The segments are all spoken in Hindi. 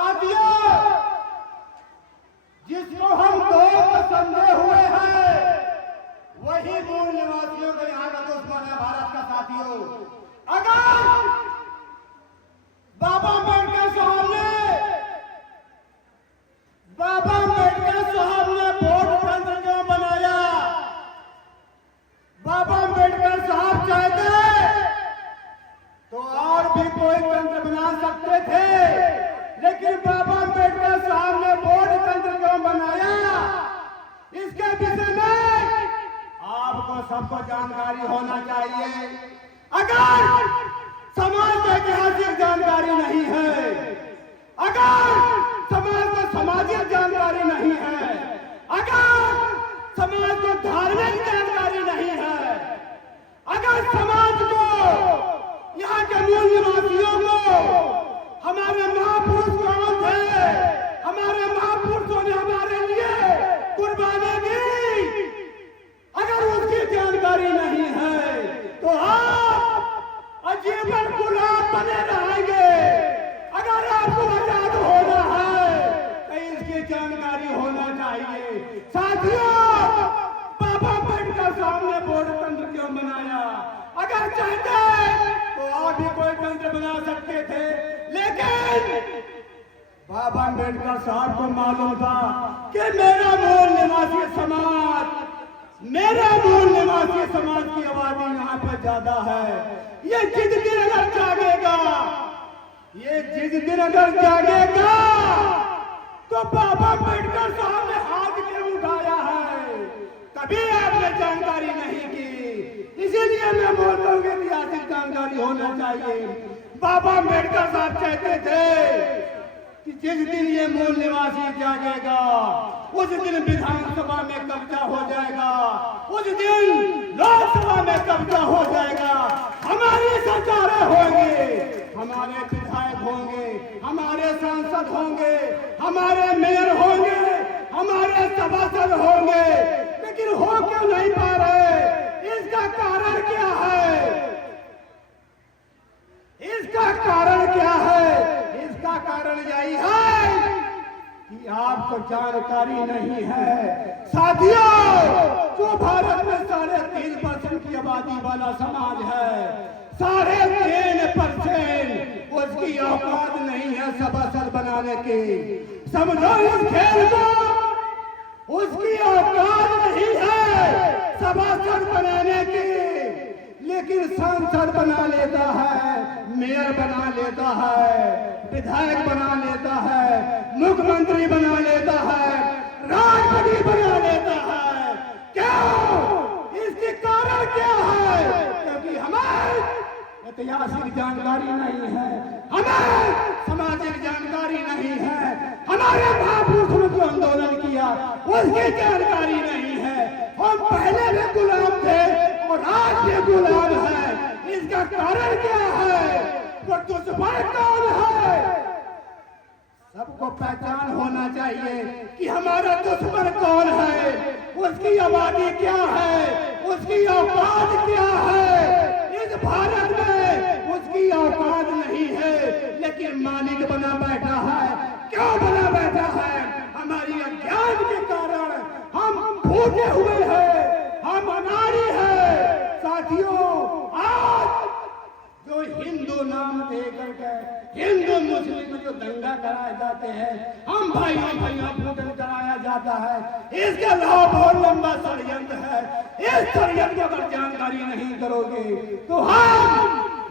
साथियों, जिसको हम दोस्त समझे हुए हैं वही मूल निवासियों के यहाँ का दुश्मन है भारत का। साथियों, अगर बाबा अम्बेडकर साहब ने वोट तंत्र क्यों बनाया? बाबा अम्बेडकर साहब चाहते तो और भी कोई तंत्र बना सकते थे, लेकिन बाबा अम्बेडकर साहब ने वोट तंत्र क्यों बनाया, इसके विषय में आपको सबको जानकारी होना चाहिए। अगर समाज को ऐतिहासिक जानकारी नहीं है, अगर समाज को सामाजिक जानकारी नहीं है, अगर समाज को धार्मिक जानकारी नहीं है, अगर समाज को, यहाँ के मूल निवासियों को हमारे महापुरुष कौन थे, हमारे महापुरुषों ने हमारे लिए कुर्बानी दी, अगर उसकी जानकारी नहीं है तो आप आजीवन गुलाम बने रहेंगे। अगर आपको आजाद होना है तो इसकी जानकारी होना चाहिए। साथियों, बाबा अम्बेडकर साहब ने वोट तंत्र क्यों बनाया? अगर चाहते तो और भी कोई तंत्र बना सकते थे, लेकिन बाबा अम्बेडकर साहब को मालूम था कि मेरा मूल निवासी समाज की आबादी यहाँ पे ज्यादा है। ये जिस दिन अगर जागेगा तो बाबा अम्बेडकर साहब ने हाथ क्यों उठाया है, कभी आपने जानकारी नहीं की। इसीलिए मैं बोलता हूँ कि ऐतिहासिक जानकारी होना चाहिए। बाबा अम्बेडकर साहब कहते थे कि जिस दिन ये मूल निवासी जागेगा उस दिन विधानसभा में कब्जा हो जाएगा, उस दिन लोकसभा में कब्जा हो जाएगा, हमारी सरकारें होंगी, हमारे विधायक होंगे, हमारे सांसद होंगे, हमारे मेयर होंगे, हमारे सभासद होंगे, लेकिन हो क्यों नहीं पा रहे? इसका कारण क्या है? इसका कारण क्या है? इसका कारण यही है कि आपको जानकारी नहीं है। साथियों, जो भारत में 3.5% की आबादी वाला समाज है, 3.5% उसकी औकात नहीं है सभासद बनाने की। समझो इस खेल को, उसकी औकात नहीं है सभासद बनाने की, लेकिन सांसद बना लेता है, मेयर बना लेता है, विधायक बना लेता है, मुख्यमंत्री बना लेता है, राष्ट्रपति बना लेता है। क्यों? इसके कारण क्या है? क्योंकि हमें ऐतिहासिक जानकारी नहीं है, हमें सामाजिक जानकारी नहीं है, हमारे महापुरुषों ने जो आंदोलन किया उसकी जानकारी नहीं है। हम पहले भी गुलाम थे और आज भी गुलाम है। इसका कारण क्या है? वो दुश्मन कौन है? सबको पहचान होना चाहिए कि हमारा दुश्मन कौन है, उसकी आबादी क्या है, उसकी औकात क्या है। इस भारत में उसकी औकात नहीं है, लेकिन मालिक बना बैठा है। क्यों बना बैठा है? हमारी अज्ञान के कारण हम भूखे हुए हैं, हम अनाड़ी हैं। साथियों, आज जो हिंदू नाम देकर के हिंदू मुस्लिम जो दंगा कराए जाते हैं, हम भाइयों पूजन कराया जाता है, इसके अलावा बहुत लंबा षड्यंत्र है। इस षड्यंत्र की अगर जानकारी नहीं करोगे तो हम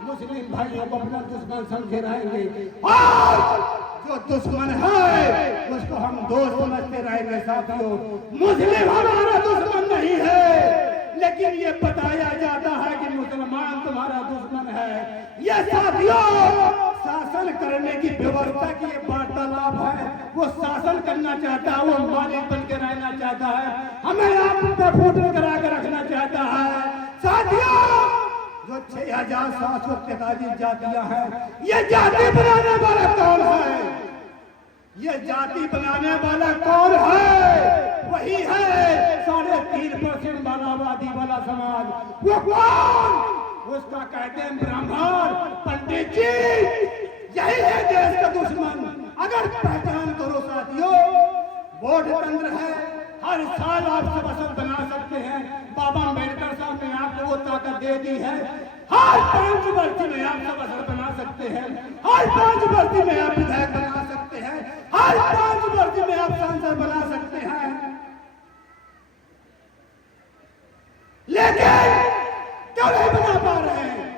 मुस्लिम भाइयों को अपना दुश्मन समझे रहेंगे, और जो दुश्मन है उसको हम दोस्त समझते रहेंगे। साथियों, मुस्लिम हमारा दुश्मन नहीं है, लेकिन ये बताया जाता है कि मुसलमान तुम्हारा दुश्मन है। ये साथियों, शासन करने की व्यवस्था की वार्तालाप है। वो शासन करना चाहता है, वो मालिक बन के रहना चाहता है, हमें आप पर फोटो करा के रखना चाहता है। साथियों, जो 6743 जातियां हैं, ये जाति बनाने वाला कौन है? ये जाति बनाने वाला कौन है? वही है 3.5% वाला आबादी वाला समाज। वो कौन? उसका कहते हैं ब्राह्मण, पंडित जी। यही है देश का दुश्मन। अगर अगर पहचान करो साथियों, वोट तंत्र है, हर साल आप सभासद बना सकते हैं। बाबा अम्बेडकर साहब ने आपको वो ताकत दे दी है। हर 5 वर्ष में आप सभासद बना सकते हैं, हर 5 वर्ष में आप विधायक बना सकते हैं, हर 5 वर्ष में आप सांसद बना सकते हैं। लेकिन क्यों नहीं बना पा रहे हैं?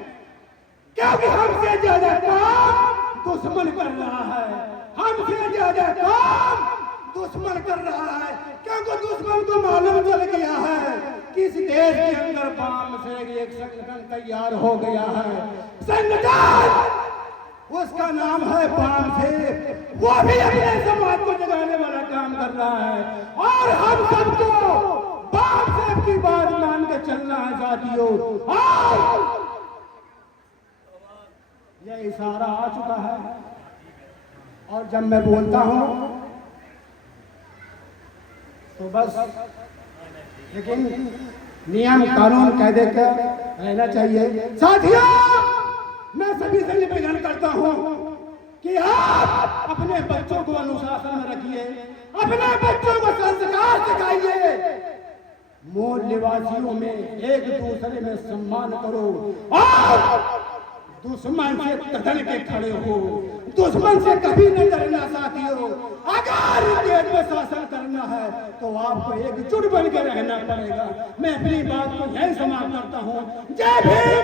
क्योंकि हमसे ज्यादा काम दुश्मन कर रहा है, हमसे ज्यादा काम दुश्मन कर रहा है। क्योंकि दुश्मन को मालूम चल गया है कि इस देश के अंदर बाम से एक संगठन तैयार हो गया है। संगठन उसका नाम है बाम से, वो भी अपने समाज को जगाने वाला काम कर रहा है। और हम सबको बाम साहब की बात मान के चलना है साथियों। यह इशारा आ चुका है और जब मैं बोलता हूं तो बस, लेकिन नियम कानून कायदे का रहना चाहिए। साथियों, मैं सभी से निवेदन करता हूं कि आप अपने बच्चों को अनुशासन में रखिए, अपने बच्चों को संस्कार सिखाइए, मूल निवासियों में एक दूसरे में सम्मान करो और दुश्मन से कतल के खड़े हो। दुश्मन से कभी न डरना साथियों। अगर देश में शासन करना है तो आपको एकजुट बन के रहना पड़ेगा। मैं अपनी बात को यही समाप्त करता हूँ। जय भीम।